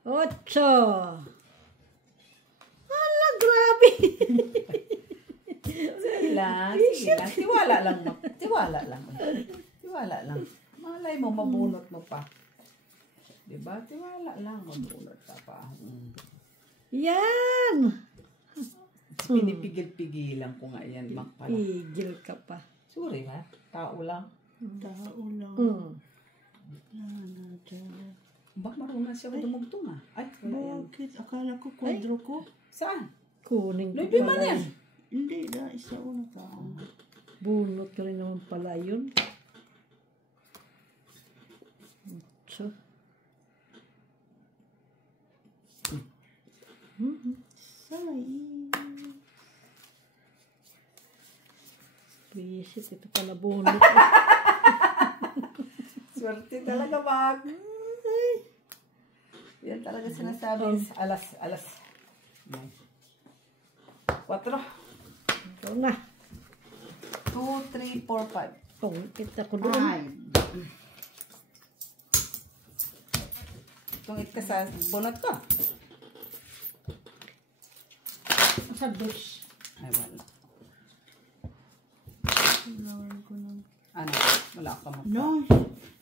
8. Ala, grabe. Sige lang. Sige lang. Tiwala lang mo. Tiwala lang. Tiwala lang. Malay mo, mabunot mo pa. Diba? Tiwala lang. Mabunot ka pa. Yan. Pinipigil-pigilan ko nga yan. Magpala. Igil ka pa. Sorry ha. Tao lang. Tao lang. Bak marunong siya dumugtong ah. Ay, wala yan. Bakit? Akala ko kwadro ko. Saan? Kuning ko Lupi man pala. yan. Hindi, da. Isa una tao. Bunot ka rin naman pala yun. So, Say. visit. Ito pala bunot. Swerte talaga, Bag. Yan talaga sinasabi. Alas. 4. Ito na. 2, 3, 4, 5. Tungkit ako doon. Ay. Tungit ka sa bonot ko. Sa dos. Ay, wala. Gawin ko ng... Ano? Wala ka mo. No.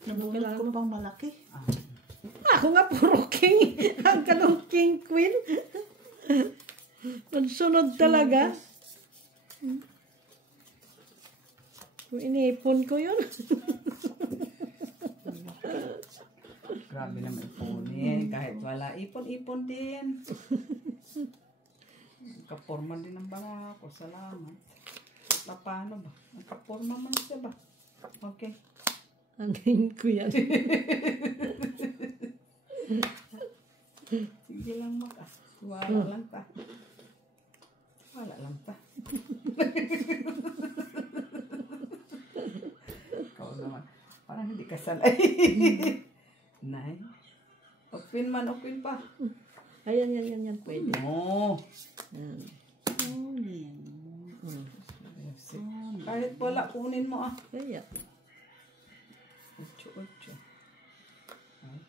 Nabunot ko pang malaki. Ako nga puro king. Ang kanong king queen. Nagsunod talaga. Kung inipon ko yun. Grabe naman ipunin. Kahit wala. Ipon din. Kaporma din ang bala ko. Salamat. Paano ba? Nakaporma man siya ba? Okay. Ang king ko yan. Sige lang maka. Wala lang ta. Wala lang ta. Ikaw naman. Parang hindi ka sanay. Nay. Open man, open pa. Ayan. Pwede. No. Yan. Oh, yan mo. Kahit wala, kunin mo ah. Kaya. 8. Ay.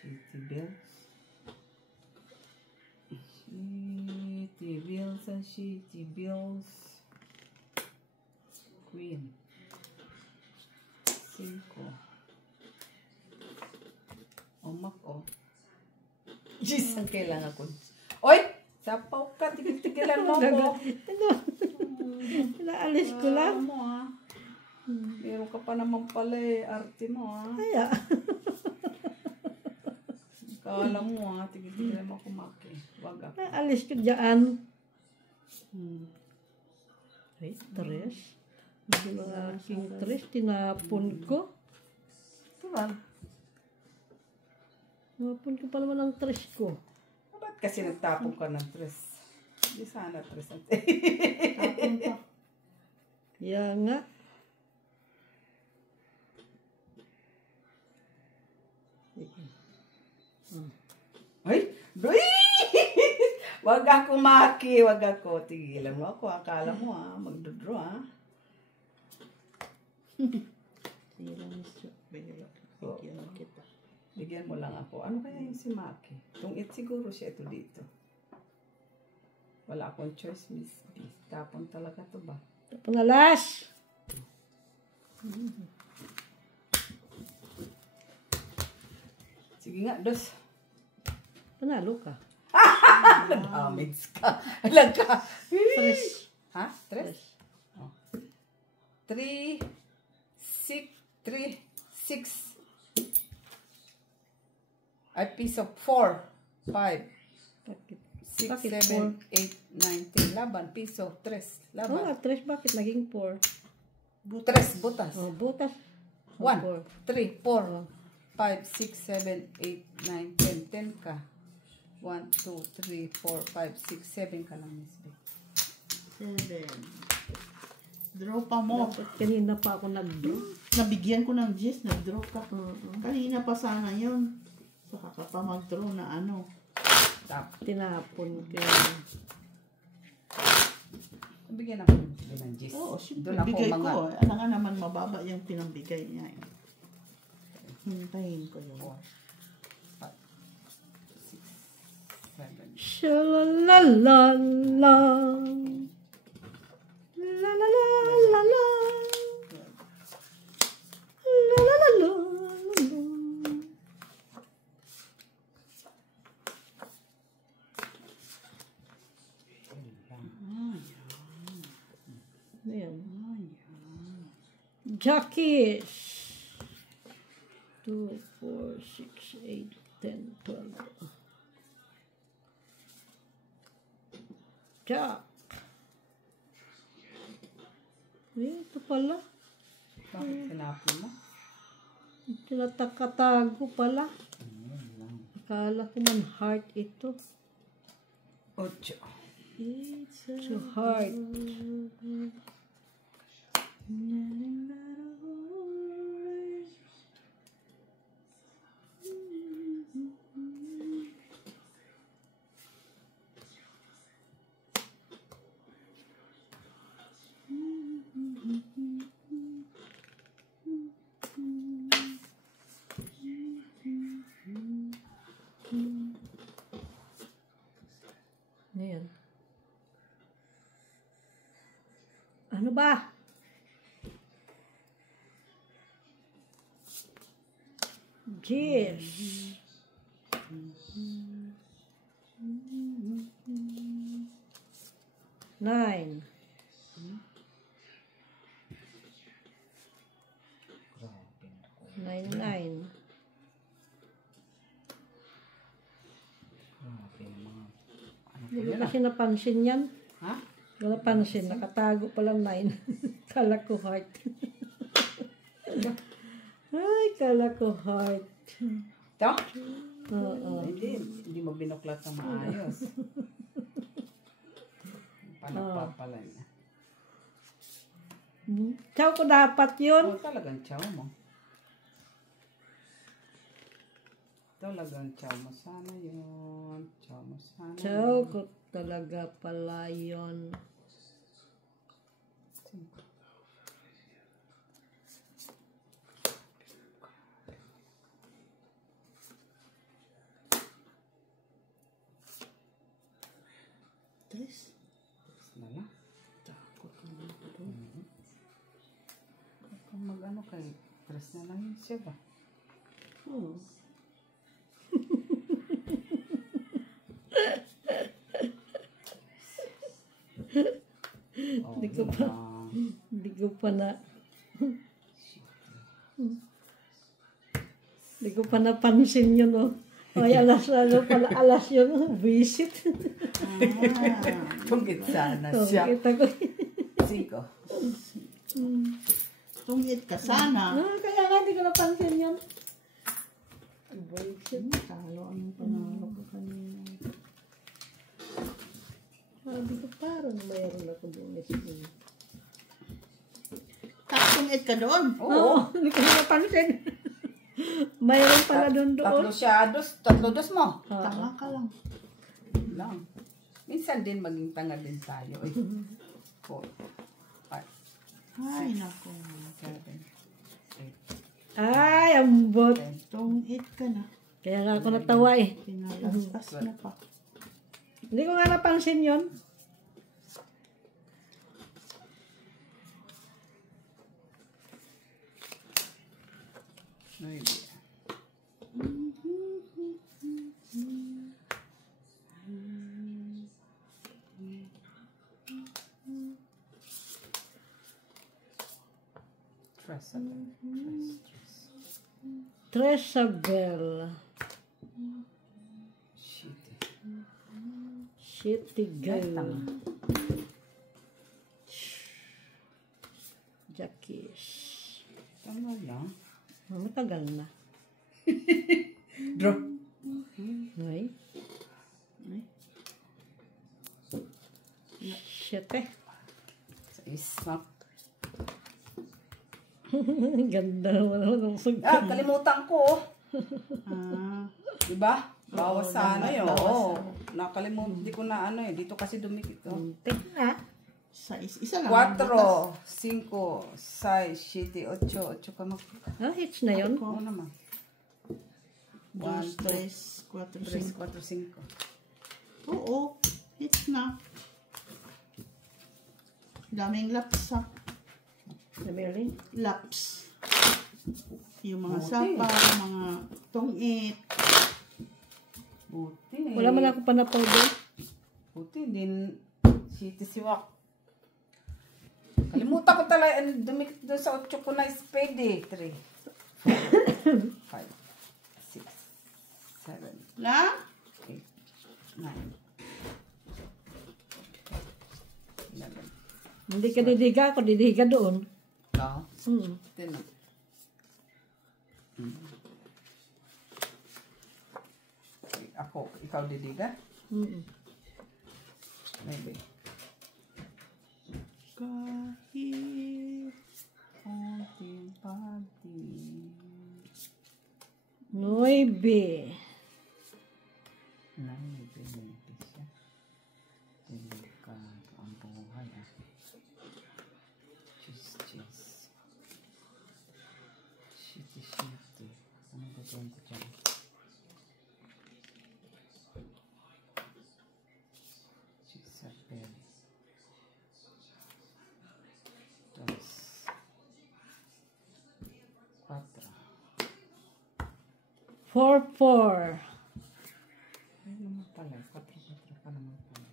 City Bells. City Bells. Queen. 5. Omak, oh. Diyos, ang kailangan ko. Oy! Sapaw ka, tigil-tigilan mo ko. Ano? Inaalis ko lang. Mo, ah. Meron ka pa naman pala eh, arte mo, ah. Kaya. Kala mo, ah, tigil-tigilan mo kumaki. Wag ako. Inaalis ko dyan. Ay, tres. Hindi mga aking tres. Tinapon ko. Diba? Tinapon ko pa naman ang tres ko. Ba't kasi nagtapon ka ng tres? Hindi sana tres ang Tapon pa. Kaya nga. Ay! Ay! Wag ako maki, wag ako. Tigilan mo ako. Akala mo ah, magdodraw ah. Tiramisu. Bigyan kita. Bigyan mo lang ako. Ano kaya yung si Maki? Tungit siguro siya ito dito. Wala akong choice, Miss B. Tapon talaga to ba? Panalas. Sige nga, dos. Panalo ka. Nag-damage ka. Alag ka. Tres. Ha? Tres? Oh. 3, 6. Ay, piece of 4, 5, Bakit? 6, Bakit 7, 8, 9, 10. Laban, piso, 3. Oo Laban. nga, tres. Bakit naging four? 3, butas. Oh, butas. 1, Four. 3, 4, 5, 6, 7, 8, 9, 10. 10 ka. 1, 2, 3, 4, 5, 6, 7 ka lang, Miss B. 7. Draw pa mo. Dapat kanina pa ako nag-draw. Nabigyan ko ng gist, nag-draw ka. Kanina pa sana yun. Saka ka pa mag-draw na ano. Tap. Tinapon ko. Bigyan ako ng gist. Oo, siyempre. Doon ako Bigay mga... ko. Alam nga naman mababa yung pinambigay niya. Hintayin ko yun. 4, 5, 6, 7. Shalalala. La la la la la. La la la la. Ayan. Jockeys. 2, 4, 6, 8, 10, 12. Jack. Ito pala. Bakit tinapon mo? Tinatakatago pala. Akala ko man heart ito. 8. So heart. Ayan. Ano ba? Cheers. Nine. Nine. Hindi ko kasi napansin yan. Ha? Wala pansin, nakatago palang 9. Kala ko heart. Ay, kala ko heart. Ito? Oo. Hindi mo binuklat na maayos. Panagpapala niya. Chow ko dapat yun. Talagang chow mo. Talagang chow mo sana yun. Chow mo sana Chow ko talaga pala yun. na lang. Takot naman ako doon. Kung mag-ano kay stress na lang yun siya ba? Hindi ko pa, hindi ko pa na, hindi ko pa napansin yun, oh. Ay, alas yun, visit. Tungkit sana So, siya. kita ko. Siko. Tungit ka sana. Kaya nga, hindi ko napansin yun. Visit. Talo ang panalo ko kanina. Sabi ko, parang mayroon ako doon. Tapos tungit ka doon. Oo, hindi ko napansin. Mayroon pala doon. Tatlo dos mo. Tanga ka lang. Lang. Minsan din maging tanga din tayo. 4, 5, Ay, nako. 7, Ay, ambot. 10. Tungit ka na. Kaya nga ako natawa eh. Pinalaspas mo pa. Hindi ko nga napansin yun. No idea. Stress. Tresabel. Shitty. Shitty girl. Tama. Jackies. Tama lang. Matagal na. Draw. Ay. Shit eh. Sa isma. Ganda naman ng Ah, kalimutan ko. Ah, Diba? Bawas sa ano yun. Oo. Nakalimutan. Hindi ko na ano eh. Dito kasi dumikit. Oh. Tingnan. isa lang. 4, 5, 6, 7, 8. 8 ka mag... Ah, hits na yun. Oo naman. 1, 2, 2, 3, 4, 3, 4, 5. 5. Oo. Hits na. Daming laps ha. Sabihin. Laps. Yung mga Buti. sapa, mga tungit. Buti. Wala man ako pa na powder. Buti din. City siwak. Kalimutan ko talaga. Dumikit doon sa 8 ko na spade eh. 3, 4, 5, 6, 7, Na? 8, 9, 11. Hindi ka didiga, ako didiga doon. Ikaw? Ito na. Ako, ikaw didiga? Maybe. Kahit Konting pati. 9. Naibinigay siya. Delikado ang buhay ah. Cheese. Shitty. Ano ba dyan ko dyan? Chisapel. 2, 4. 4. Ay naman pala. 4 pa naman pala.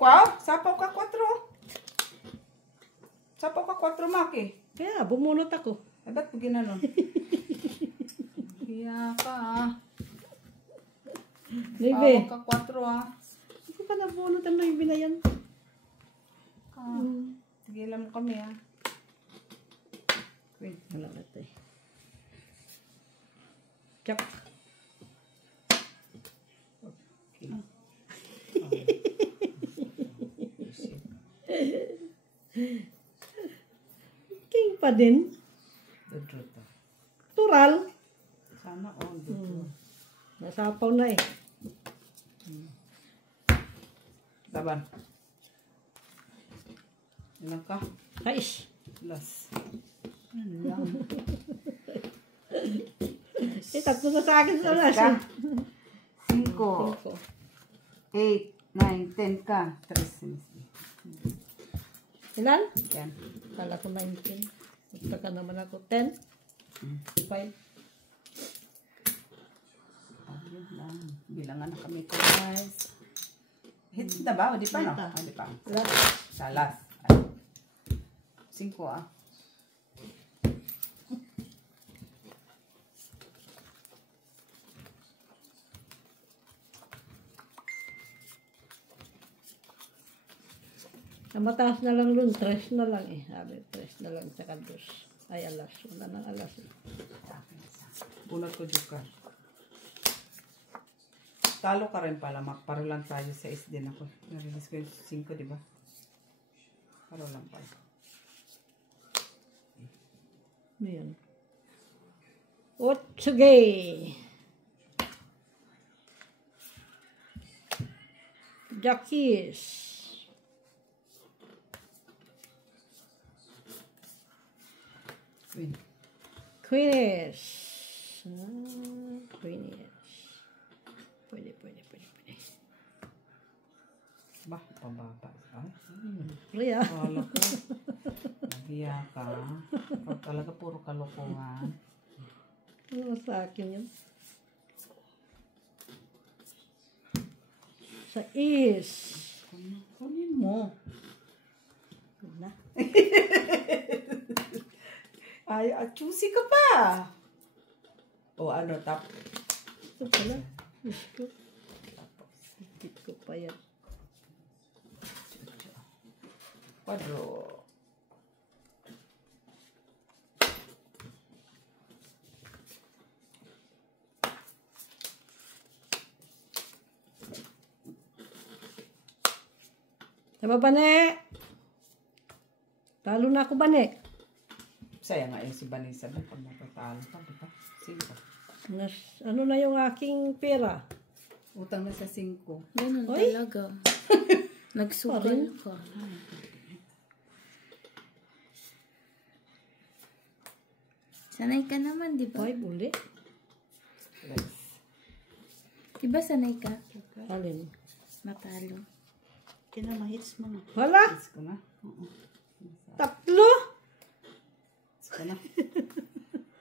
Wow, sapaw ka 4. Sapaw ka 4, Maki. Kaya, bumunot ako. Ay, ba't po ginanon? Kaya ka. Nuebe. Ka 4 ah. Hindi ko pa nabunot ang nuebe na yan. Tigilan mo kami ah. Wait, wala na ito eh. Tsak. King pa din. Dudro to. Tural. Sana all dudro. Nasapaw na eh. Laban. Ilan ka? Kais. Plus. Eh, tatlo na sa akin sa ulas. 5, 8, 9, 10 ka. 3. Ilan? Yan. Kala ko 19. Nagtaka naman ako. 10. 5. Ayun lang. Bilangan na kami ko, guys. Hit na ba? O di pa, no? O di pa. Salas. 5 ah. Ang mataas na lang dun, 3 na lang eh. Sabi, 3 na lang, tsaka 2. Ay, alas. Wala nang alas eh. Bunot ko juga. Talo ka rin pala, paro lang tayo sa is din ako. Narilis ko yung 5, di ba? Paro lang pala. Ano yun? Otsuge! Jackies! Win. Queenies! Queenies. Pwede. Ba, pababa. Ay, Ria. kala ko. Nabiya ka. Ikaw talaga puro kalokohan. Ano sa akin yun? Sa is. Kunin mo. Na. Ay, choosy ka pa. O ano, tap. Ito pala. Diyos ko. Higit ko pa yan. Quadro. Tama ba, ne? Talo na ako ba, ne? Saya nga yung si Vanessa doon pag natatalo ka, di ba? 5. Ano na yung aking pera? Utang na sa 5. Ganun Oy. talaga. Nagsugal Parin. ka. Sanay ka naman, di ba? 5 uli. Yes. Di ba sanay ka? Alin? Matalo. Kinamahits mo na. Wala. Yes ko na. 3. Yes ko na.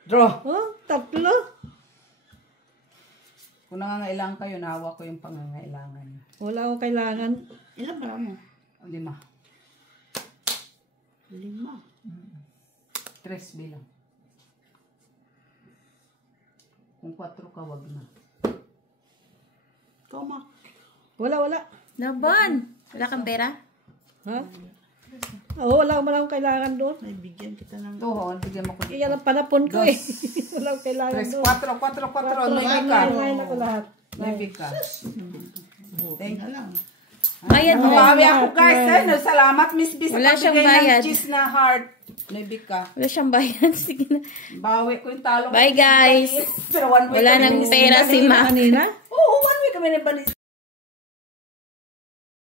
Draw. Oh, 3. Kung nangangailangan kayo, nahawa ko yung pangangailangan. Wala akong kailangan. Ilan para mo? O, 5. 5. 3 bilang. Kung 4 ka, wag na. Koma. Wala. Laban! Wala kang pera? Ha? Oo, wala akong kailangan doon. May bigyan kita ng... Tuhon, bigyan mo ko dito. Iyan ang panapon ko eh. Wala akong kailangan 3, doon. 4. Naibig ka. Nain ako lahat. Naibig ka. Thank na lang. Bayad mo. Nabawi ako guys. Ano, salamat Miss B sa Wala siyang pagbigay bayad. ng cheese na heart. Naibig ka. Wala siyang bayad. Sige na. Bawi ko yung talo. Bye, guys. Pero 1 week Wala kami nang ni pera si Ma. Kanina? Oo, 1 week kami ni Banis.